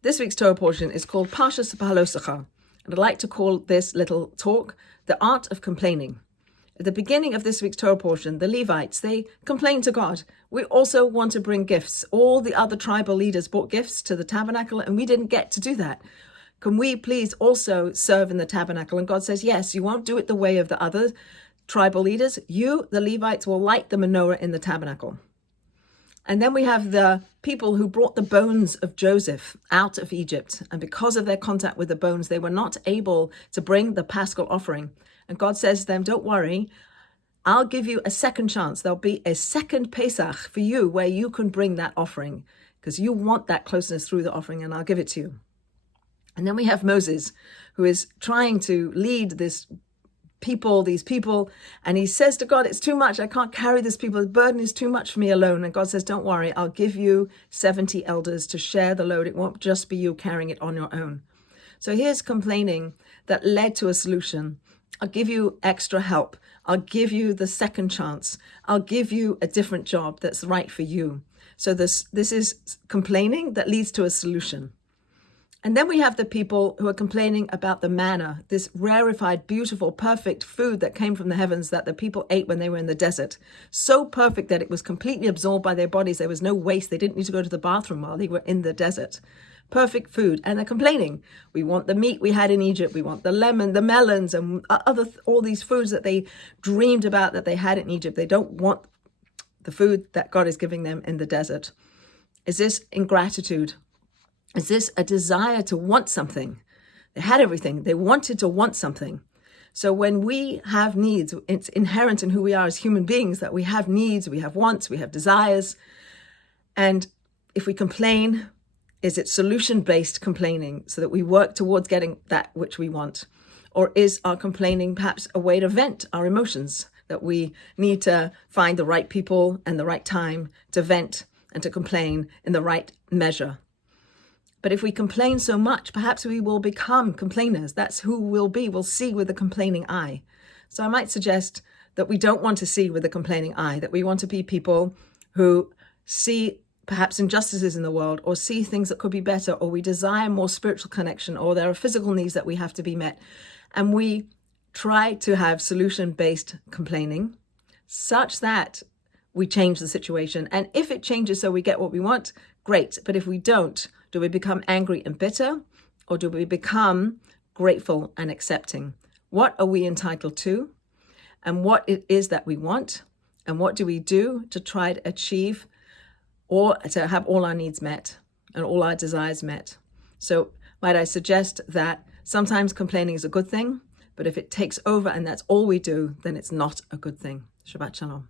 This week's Torah portion is called Parashat Beha'aloscha, and I'd like to call this little talk the art of complaining. At the beginning of this week's Torah portion, the Levites, they complained to God. We also want to bring gifts. All the other tribal leaders brought gifts to the tabernacle, and we didn't get to do that. Can we please also serve in the tabernacle? And God says, yes, you won't do it the way of the other tribal leaders. You, the Levites, will light the menorah in the tabernacle. And then we have the people who brought the bones of Joseph out of Egypt. And because of their contact with the bones, they were not able to bring the Paschal offering. And God says to them, don't worry, I'll give you a second chance. There'll be a second Pesach for you where you can bring that offering because you want that closeness through the offering, and I'll give it to you. And then we have Moses, who is trying to lead these people, and he says to God, it's too much. I can't carry this people. The burden is too much for me alone. And God says, don't worry, I'll give you 70 elders to share the load. It won't just be you carrying it on your own. So here's complaining that led to a solution. I'll give you extra help. I'll give you the second chance. I'll give you a different job that's right for you. So this is complaining that leads to a solution. And then we have the people who are complaining about the manna, this rarefied, beautiful, perfect food that came from the heavens that the people ate when they were in the desert. So perfect that it was completely absorbed by their bodies. There was no waste. They didn't need to go to the bathroom while they were in the desert. Perfect food. And they're complaining. We want the meat we had in Egypt. We want the lemon, the melons, and all these foods that they dreamed about that they had in Egypt. They don't want the food that God is giving them in the desert. Is this ingratitude? Is this a desire to want something? They had everything. They wanted to want something. So when we have needs, it's inherent in who we are as human beings that we have needs, we have wants, we have desires. And if we complain, is it solution-based complaining so that we work towards getting that which we want? Or is our complaining perhaps a way to vent our emotions, that we need to find the right people and the right time to vent and to complain in the right measure? But if we complain so much, perhaps we will become complainers. That's who we'll be. We'll see with a complaining eye. So I might suggest that we don't want to see with a complaining eye, that we want to be people who see perhaps injustices in the world, or see things that could be better, or we desire more spiritual connection, or there are physical needs that we have to be met. And we try to have solution-based complaining such that we change the situation. And if it changes so we get what we want, great. But if we don't, do we become angry and bitter, or do we become grateful and accepting? What are we entitled to, and what it is that we want, and what do we do to try to achieve or to have all our needs met and all our desires met? So might I suggest that sometimes complaining is a good thing, but if it takes over and that's all we do, then it's not a good thing. Shabbat Shalom.